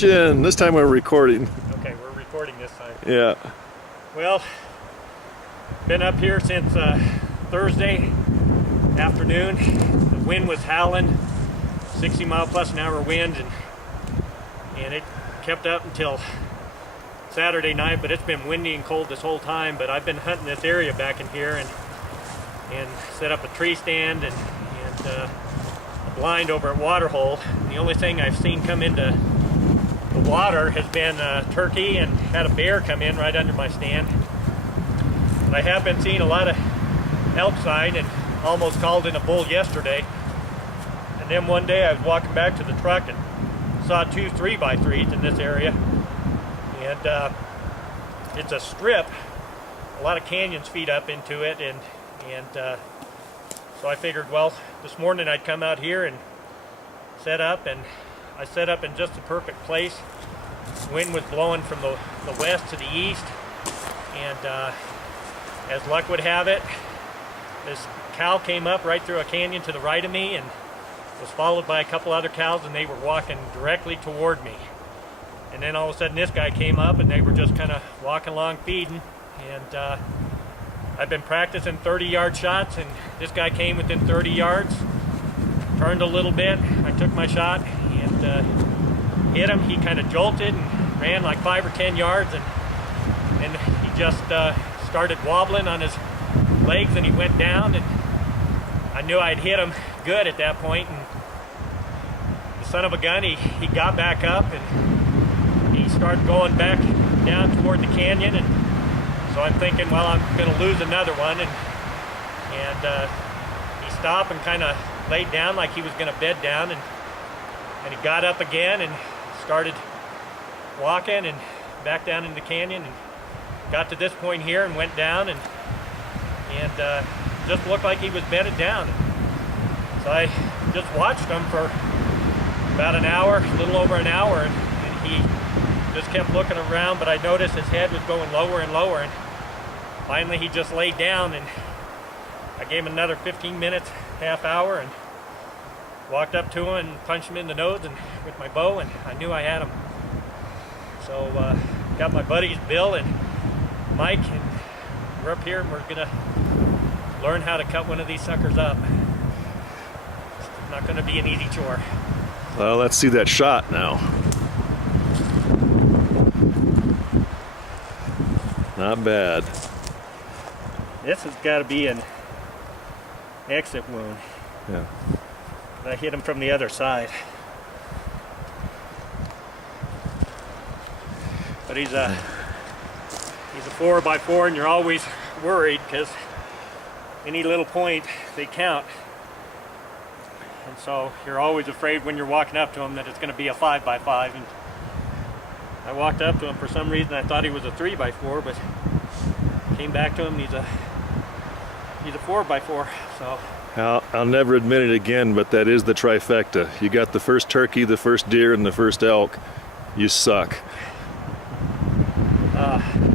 This time we're recording. Okay, we're recording this time. Yeah. Well, been up here since Thursday afternoon. The wind was howling, 60-mile-plus-an-hour wind, and it kept up until Saturday night. But it's been windy and cold this whole time. But I've been hunting this area back in here and set up a tree stand and a blind over at Waterhole. And the only thing I've seen come into the water has been a turkey, and had a bear come in right under my stand. But I have been seeing a lot of elk sign and almost called in a bull yesterday. And then one day I was walking back to the truck and saw two 3x3s in this area. And it's a strip. A lot of canyons feed up into it, and so I figured, well, this morning I'd come out here and set up, and I set up in just the perfect place. Wind was blowing from the west to the east, and as luck would have it, this cow came up right through a canyon to the right of me and was followed by a couple other cows, and they were walking directly toward me. And then all of a sudden this guy came up, and they were just kind of walking along feeding. And I've been practicing 30-yard shots, and this guy came within 30 yards, turned a little bit. I took my shot and hit him. He kind of jolted and ran like 5 or 10 yards, and he just started wobbling on his legs, and he went down, and I knew I'd hit him good at that point. And the son of a gun, he got back up, and he started going back down toward the canyon. And so I'm thinking, well, I'm going to lose another one, and he stopped and kind of laid down like he was going to bed down, and he got up again and started walking and back down in the canyon, and got to this point here and went down, and just looked like he was bedded down. So I just watched him for about an hour, a little over an hour, and he just kept looking around, but I noticed his head was going lower and lower, and finally he just laid down, and I gave him another 15 minutes, half hour, and walked up to him and punched him in the nose and with my bow, and I knew I had him. So got my buddies Bill and Mike, and we're up here, and we're gonna learn how to cut one of these suckers up. It's not gonna be an easy chore. Well, let's see that shot now. Not bad. This has got to be an exit wound. Yeah. I hit him from the other side. But he's a 4x4, and you're always worried because any little point, they count. And so you're always afraid when you're walking up to him that it's going to be a 5x5. And I walked up to him, for some reason I thought he was a 3x4, but came back to him, he's a 4x4. So I'll never admit it again, but that is the trifecta. You got the first turkey, the first deer, and the first elk. You suck.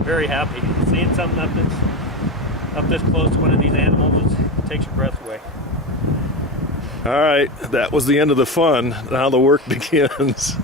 Very happy. Seeing something up this close to one of these animals, it takes your breath away. All right, that was the end of the fun. Now the work begins.